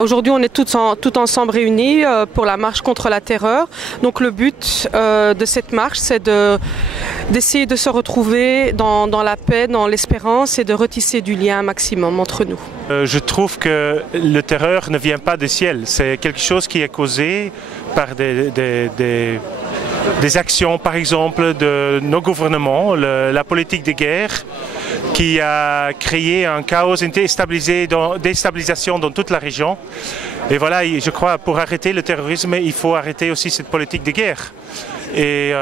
Aujourd'hui, on est tout ensemble réunis pour la marche contre la terreur. Donc le but de cette marche, c'est d'essayer de se retrouver dans la paix, dans l'espérance et de retisser du lien maximum entre nous. Je trouve que le terreur ne vient pas du ciel. C'est quelque chose qui est causé par des actions, par exemple, de nos gouvernements, la politique de guerre qui a créé un chaos, une déstabilisation dans toute la région. Et voilà, je crois, pour arrêter le terrorisme, il faut arrêter aussi cette politique de guerre. Et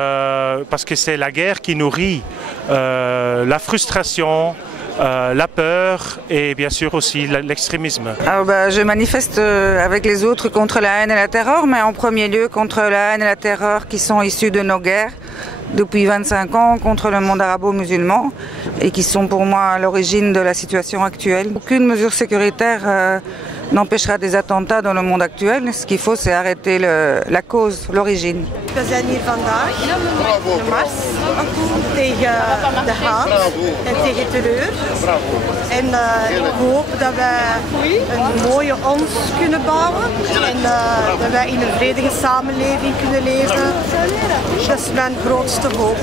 parce que c'est la guerre qui nourrit la frustration, la peur et bien sûr aussi l'extrémisme. Je manifeste avec les autres contre la haine et la terreur, mais en premier lieu contre la haine et la terreur qui sont issues de nos guerres depuis 25 ans contre le monde arabo-musulman et qui sont pour moi à l'origine de la situation actuelle. Aucune mesure sécuritaire n'empêchera des attentats dans le monde actuel. Ce qu'il faut, c'est arrêter la cause, l'origine. We zijn hier vandaag, de mars, tegen de haat en tegen terreur. En ik hoop dat wij een mooie ons kunnen bouwen en dat wij in een vredige samenleving kunnen leven. Dat is mijn grootste hoop.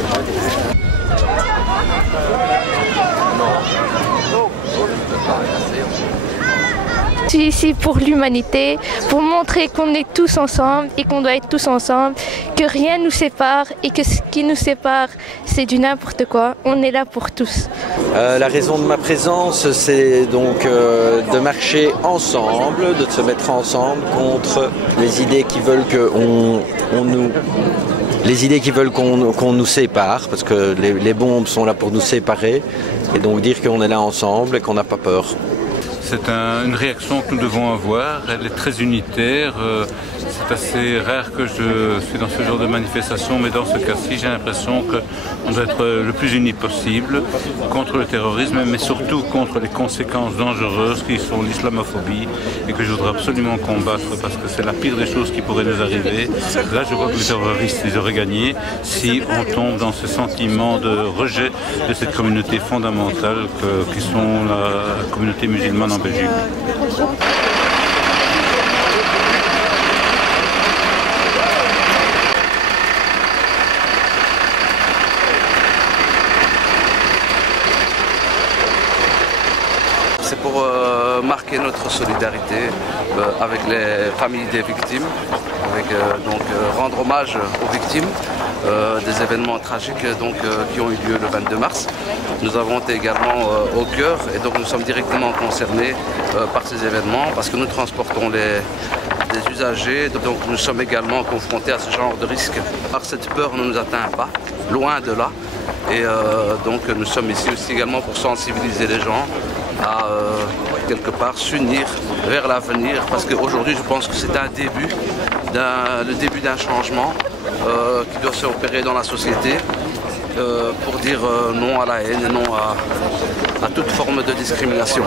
Je suis ici pour l'humanité, pour montrer qu'on est tous ensemble et qu'on doit être tous ensemble, que rien ne nous sépare et que ce qui nous sépare, c'est du n'importe quoi. On est là pour tous. La raison de ma présence, c'est donc de marcher ensemble, de se mettre ensemble contre les idées qui veulent qu'on nous sépare, parce que les bombes sont là pour nous séparer, et donc dire qu'on est là ensemble et qu'on n'a pas peur. C'est une réaction que nous devons avoir, elle est très unitaire. C'est assez rare que je suis dans ce genre de manifestation, mais dans ce cas-ci, j'ai l'impression qu'on doit être le plus unis possible contre le terrorisme, mais surtout contre les conséquences dangereuses qui sont l'islamophobie et que je voudrais absolument combattre parce que c'est la pire des choses qui pourrait nous arriver. Là, je vois que les terroristes, ils auraient gagné si on tombe dans ce sentiment de rejet de cette communauté fondamentale qui sont la communauté musulmane en Belgique. C'est pour marquer notre solidarité avec les familles des victimes, rendre hommage aux victimes des événements tragiques qui ont eu lieu le 22 mars. Nous avons été également au cœur et donc nous sommes directement concernés par ces événements parce que nous transportons des usagers, donc nous sommes également confrontés à ce genre de risque. Cette peur ne nous atteint pas, loin de là. Et donc nous sommes ici aussi également pour sensibiliser les gens à quelque part s'unir vers l'avenir parce qu'aujourd'hui je pense que c'est le début d'un changement qui doit s'opérer dans la société pour dire non à la haine et non à toute forme de discrimination.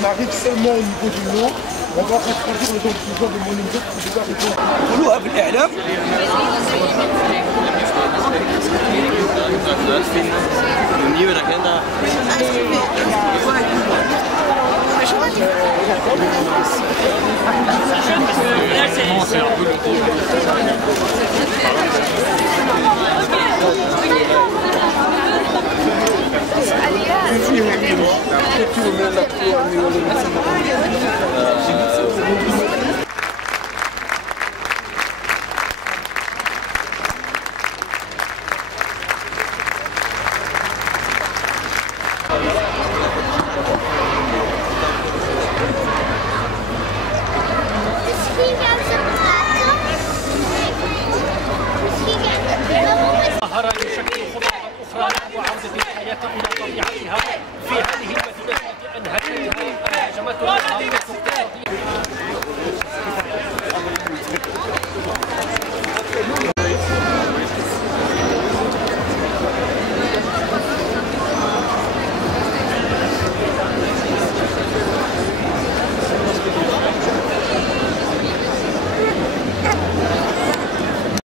On arrive seulement au niveau du lot. On va introduire les gens de mon niveau pour pouvoir répondre. Een nieuwe agenda. Ja.